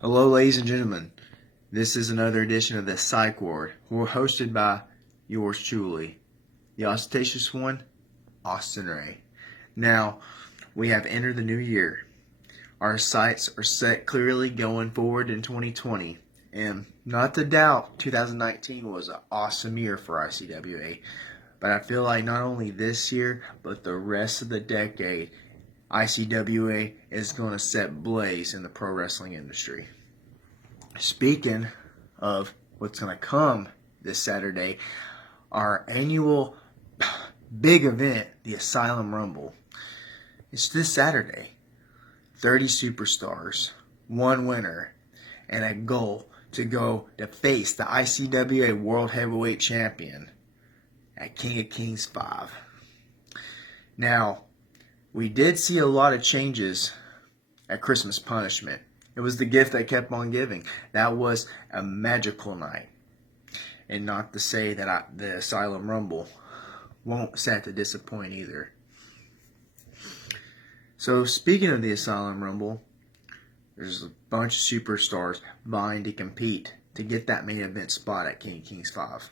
Hello, ladies and gentlemen. This is another edition of the Psych Ward. We're hosted by yours truly, the ostentatious one, Austin Ray. Now, we have entered the new year. Our sights are set clearly going forward in 2020. And not to doubt, 2019 was an awesome year for ICWA. But I feel like not only this year, but the rest of the decade, ICWA is going to set blaze in the pro wrestling industry. Speaking of what's going to come this Saturday, our annual big event, the Asylum Rumble. It's this Saturday. 30 superstars, one winner, and a goal to go to face the ICWA World Heavyweight Champion at King of Kings 5. Now, we did see a lot of changes at Christmas Punishment. It was the gift that kept on giving. That was a magical night. And not to say that the Asylum Rumble won't set to disappoint either. So speaking of the Asylum Rumble, there's a bunch of superstars vying to compete to get that main event spot at King of Kings 5.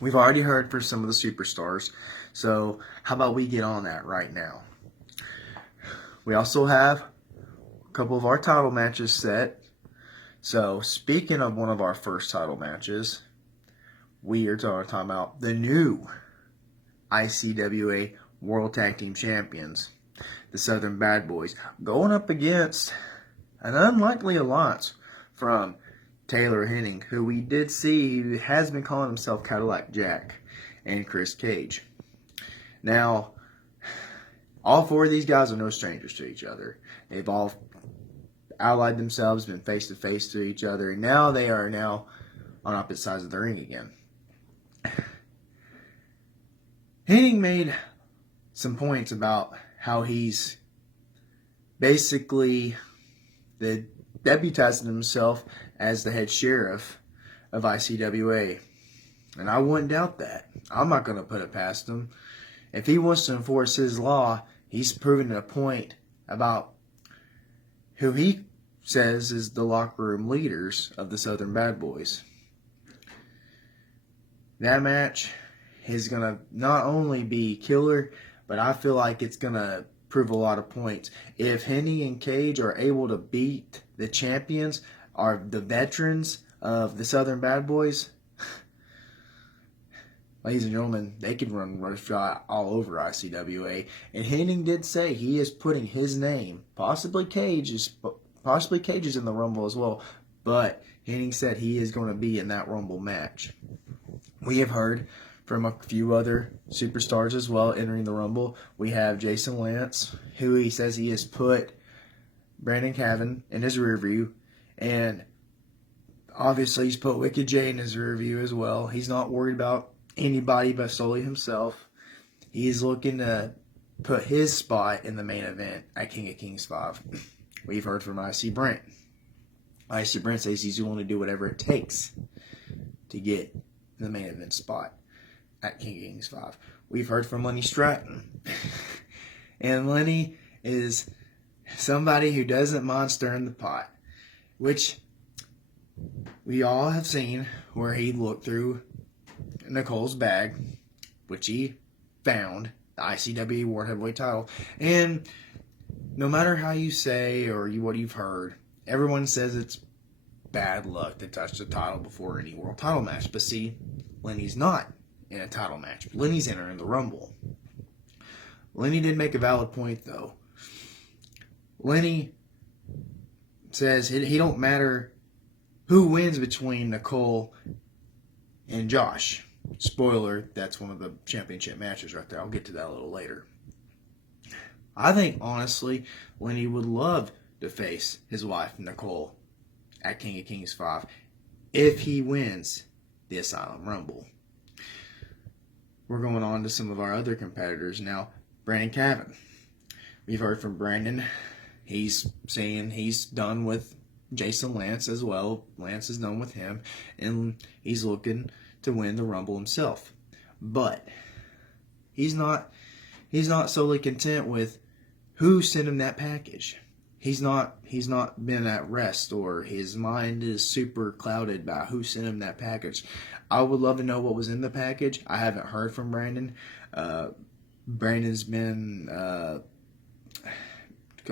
We've already heard from some of the superstars, so how about we get on that right now? We also have a couple of our title matches set. So speaking of one of our first title matches, we are talking about the new ICWA World Tag Team Champions, the Southern Bad Boys, going up against an unlikely alliance from Taylor Hennig, who we did see has been calling himself Cadillac Jack, and Chris Cage. Now, all four of these guys are no strangers to each other. They've all allied themselves, been face to face to each other, and now they are on opposite sides of the ring again. Hennig made some points about how he's basically deputizing himself as the head sheriff of ICWA. And I wouldn't doubt that. I'm not going to put it past him. If he wants to enforce his law, he's proven a point about who he says is the locker room leaders of the Southern Bad Boys. That match is going to not only be killer, but I feel like it's going to prove a lot of points. If Hennig and Cage are able to beat the champions, are the veterans of the Southern Bad Boys, ladies and gentlemen, they can run roughshod all over ICWA. And Hennig did say he is putting his name, possibly Cage is in the Rumble as well, but Hennig said he is going to be in that Rumble match. We have heard from a few other superstars as well entering the Rumble. We have Jason Lance, who he says he has put Brandon Cavan in his rear view, and obviously he's put Wicked J in his rear view as well. He's not worried about anybody but solely himself. He's looking to put his spot in the main event at King of Kings 5. We've heard from IC Brent. IC Brent says he's willing to do whatever it takes to get the main event spot at King of Kings 5. We've heard from Lenny Stratton. And Lenny is somebody who doesn't mind stirring the pot, which we all have seen where he looked through Nicole's bag, which he found the ICW World Heavyweight title. And no matter how you say or what you've heard, everyone says it's bad luck to touch the title before any world title match. But see, Lenny's not in a title match. Lenny's entering the Rumble. Lenny did make a valid point, though. Lenny says he don't matter who wins between Nicole and Josh. Spoiler, that's one of the championship matches right there. I'll get to that a little later. I think, honestly, Lenny would love to face his wife, Nicole, at King of Kings 5 if he wins the Asylum Rumble. We're going on to some of our other competitors now. Brandon Cavan. We've heard from Brandon. He's saying he's done with Jason Lance as well. Lance is done with him, and he's looking to win the Rumble himself. But he's not solely content with who sent him that package. he's not been at rest, or his mind is super clouded by who sent him that package. I would love to know what was in the package. I haven't heard from Brandon. Brandon's been,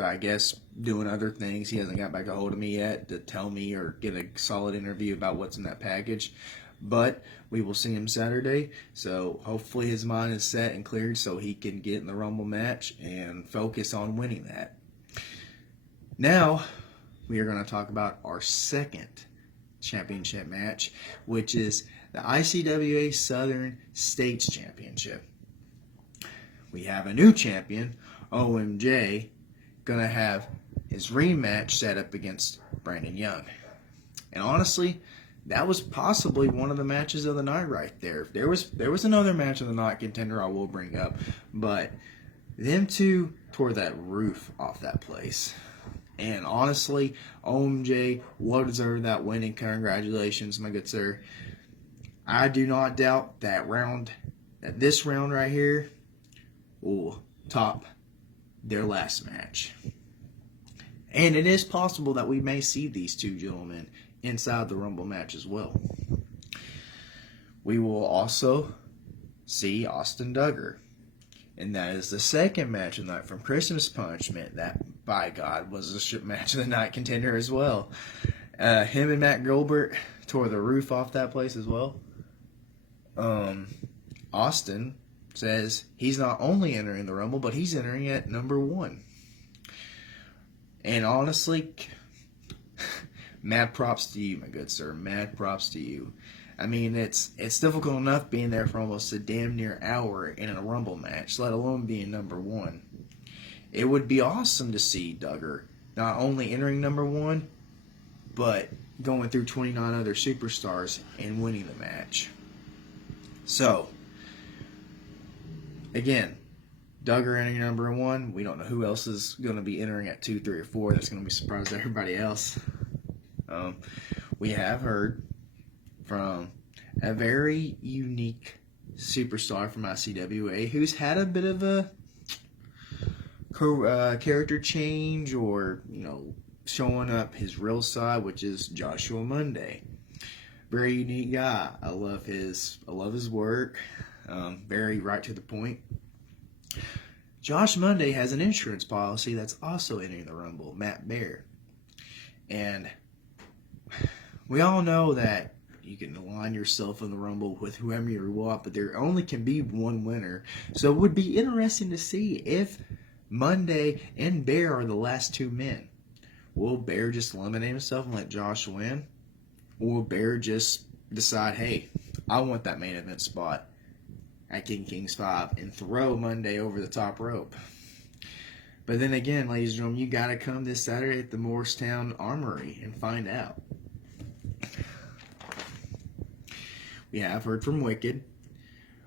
I guess, doing other things. He hasn't got back a hold of me yet to tell me or get a solid interview about what's in that package. But we will see him Saturday, so hopefully his mind is set and cleared so he can get in the Rumble match and focus on winning that. Now, we are going to talk about our second championship match, which is the ICWA Southern States Championship. We have a new champion, OMJ, going to have his rematch set up against Brandon Young. And honestly, that was possibly one of the matches of the night right there. There was another match of the night contender I will bring up, but them two tore that roof off that place. And honestly, OMJ well deserved that win, and congratulations, my good sir. I do not doubt that this round right here will top their last match. And it is possible that we may see these two gentlemen inside the Rumble match as well. We will also see Austin Duggar. And that is the second match of the night from Christmas Punishment. That, by God, was a match of the night contender as well. Him and Matt Gilbert tore the roof off that place as well. Austin says he's not only entering the Rumble, but he's entering at number 1. And honestly, mad props to you, my good sir. Mad props to you. I mean, it's difficult enough being there for almost a damn near hour in a Rumble match, let alone being number 1. It would be awesome to see Duggar not only entering number 1, but going through 29 other superstars and winning the match. So, again, Duggar entering number 1. We don't know who else is going to be entering at 2, 3, or 4. That's going to be a surprise to everybody else. We have heard from a very unique superstar from ICWA who's had a bit of a character change, or showing up his real side, which is Joshua Monday. Very unique guy. I love his work. Very right to the point. Josh Monday has an insurance policy that's also entering the Rumble, Matt Bear. And we all know that you can align yourself in the Rumble with whoever you want, but there only can be one winner. So it would be interesting to see if Monday and Bear are the last 2 men. Will Bear just eliminate himself and let Josh win? Or will Bear just decide, hey, I want that main event spot at King Kings 5 and throw Monday over the top rope? But then again, ladies and gentlemen, you got to come this Saturday at the Morristown Armory and find out. We have heard from Wicked.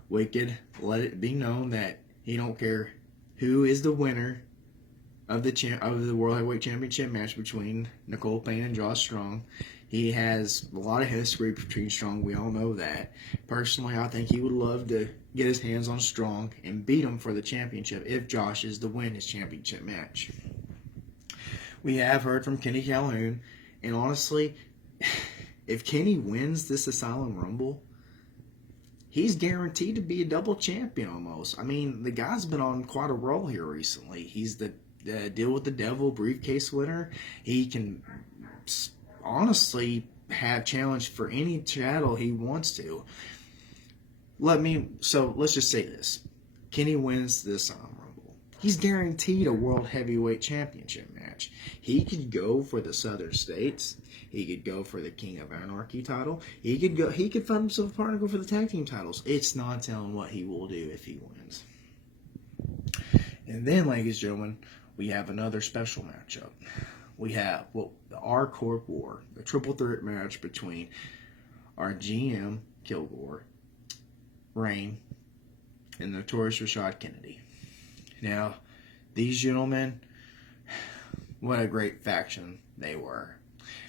Wicked let it be known that he don't care who is the winner of the World Heavyweight Championship match between Nicole Payne and Josh Strong. He has a lot of history between Strong. We all know that. Personally, I think he would love to get his hands on Strong and beat him for the championship if Josh is to win his championship match. We have heard from Kenny Calhoun, and honestly, if Kenny wins this Asylum Rumble, he's guaranteed to be a double champion almost. I mean, the guy's been on quite a roll here recently. He's the Deal with the Devil briefcase winner. He can honestly have challenge for any title he wants to. Let's just say this. Kenny wins this Rumble. He's guaranteed a World Heavyweight Championship match. He could go for the Southern States. He could go for the King of Anarchy title. He could find himself a partner to go for the tag team titles. It's not telling what he will do if he wins. And then, ladies and gentlemen, we have another special matchup. We have the R-Corp War, the triple threat match between our GM, Kilgore, Rain, and the Notorious Rashad Kennedy. Now, these gentlemen, what a great faction they were.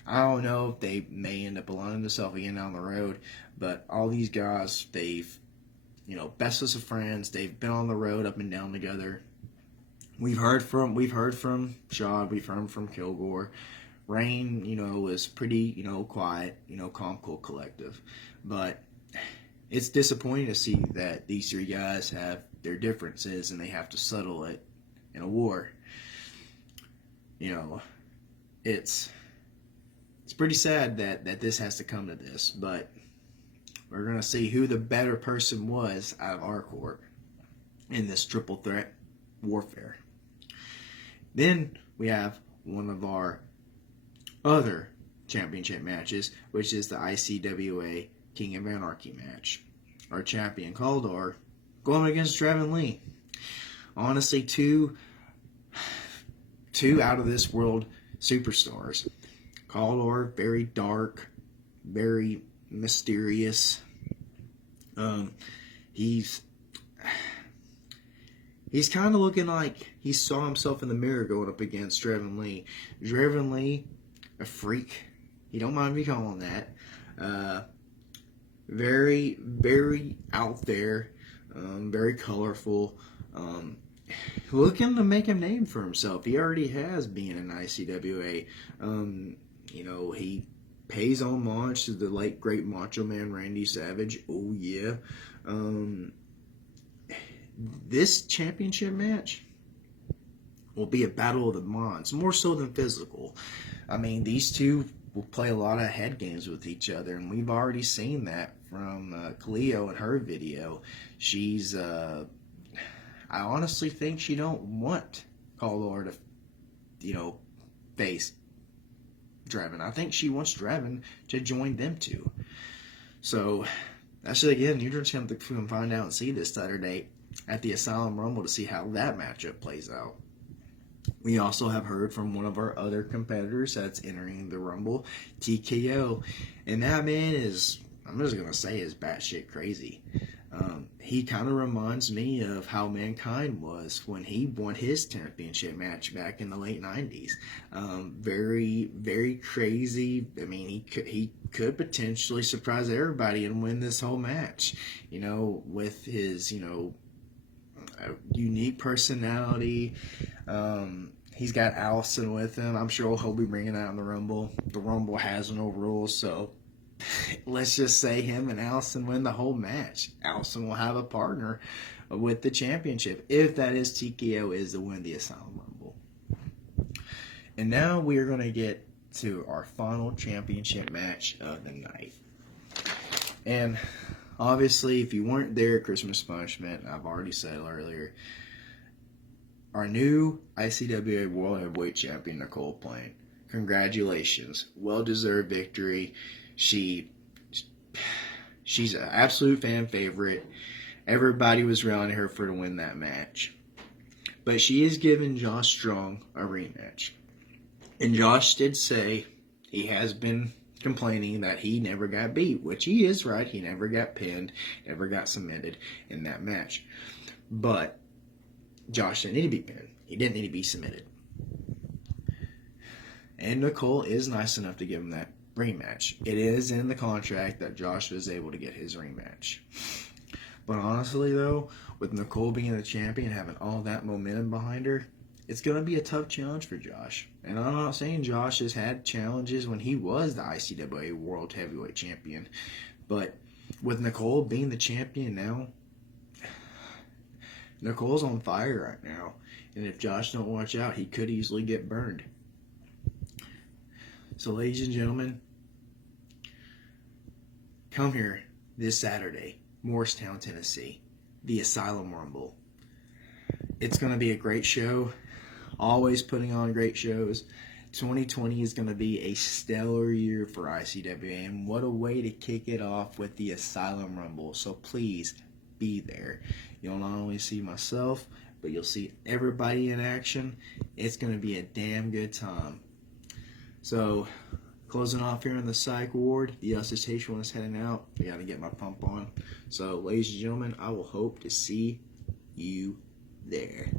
I don't know if they may end up aligning themselves again down the road, but all these guys, they've, bestest of friends. They've been on the road up and down together. we've heard from Shad, we've heard from Kilgore. Rain, was pretty, quiet, calm, cool, collective. But it's disappointing to see that these three guys have their differences and they have to settle it in a war. It's pretty sad that this has to come to this, but we're going to see who the better person was out of our court in this triple threat warfare. Then we have one of our other championship matches, which is the ICWA King of Anarchy match. Our champion, Kaldor, going against Draven Lee. Honestly, two out of this world superstars. Kaldor, very dark, very mysterious. He's kind of looking like he saw himself in the mirror going up against Draven Lee. Draven Lee, a freak. You don't mind me calling that. Very, very out there. Very colorful. Looking to make a name for himself. He already has being in ICWA. He pays homage to the late great Macho Man Randy Savage. Oh yeah. This championship match will be a battle of the minds, more so than physical. I mean, these two will play a lot of head games with each other, and we've already seen that from Cleo in her video. She's, I honestly think she don't want Kaldor to, face Draven. I think she wants Draven to join them two. So, that's again, you're just going to find out and see this Saturday at the Asylum Rumble to see how that matchup plays out. We also have heard from one of our other competitors that's entering the Rumble, TKO. And that man is, I'm just going to say, is batshit crazy. He kind of reminds me of how Mankind was when he won his championship match back in the late 90s. Very, very crazy. I mean, he could potentially surprise everybody and win this whole match, with his, unique personality. He's got Allison with him. I'm sure he'll be bringing out in the Rumble. The Rumble has no rules, so let's just say him and Allison win the whole match. Allison will have a partner with the championship, if that is TKO is to win the Asylum Rumble. And now we are going to get to our final championship match of the night. And obviously, if you weren't there at Christmas Punishment, I've already said it earlier, our new ICWA World Heavyweight Champion, Nicole Plain. Congratulations. Well-deserved victory. She's an absolute fan favorite. Everybody was rallying her to win that match. But she is giving Josh Strong a rematch. And Josh did say he has been complaining that he never got beat, which he is right. He never got pinned, never got submitted in that match. But Josh didn't need to be pinned. He didn't need to be submitted. And Nicole is nice enough to give him that rematch. It is in the contract that Josh was able to get his rematch. But honestly, though, with Nicole being the champion, having all that momentum behind her, it's going to be a tough challenge for Josh. And I'm not saying Josh has had challenges when he was the ICWA World Heavyweight Champion. But with Nicole being the champion now, Nicole's on fire right now. And if Josh don't watch out, he could easily get burned. So ladies and gentlemen, come here this Saturday, Morristown, Tennessee, the Asylum Rumble. It's going to be a great show. Always putting on great shows. 2020 is going to be a stellar year for ICWA, and what a way to kick it off with the Asylum Rumble. So please be there. You'll not only see myself, but you'll see everybody in action. It's going to be a damn good time. So, closing off here in the Psych Ward, the Station is heading out. I got to get my pump on. So, ladies and gentlemen, I will hope to see you there.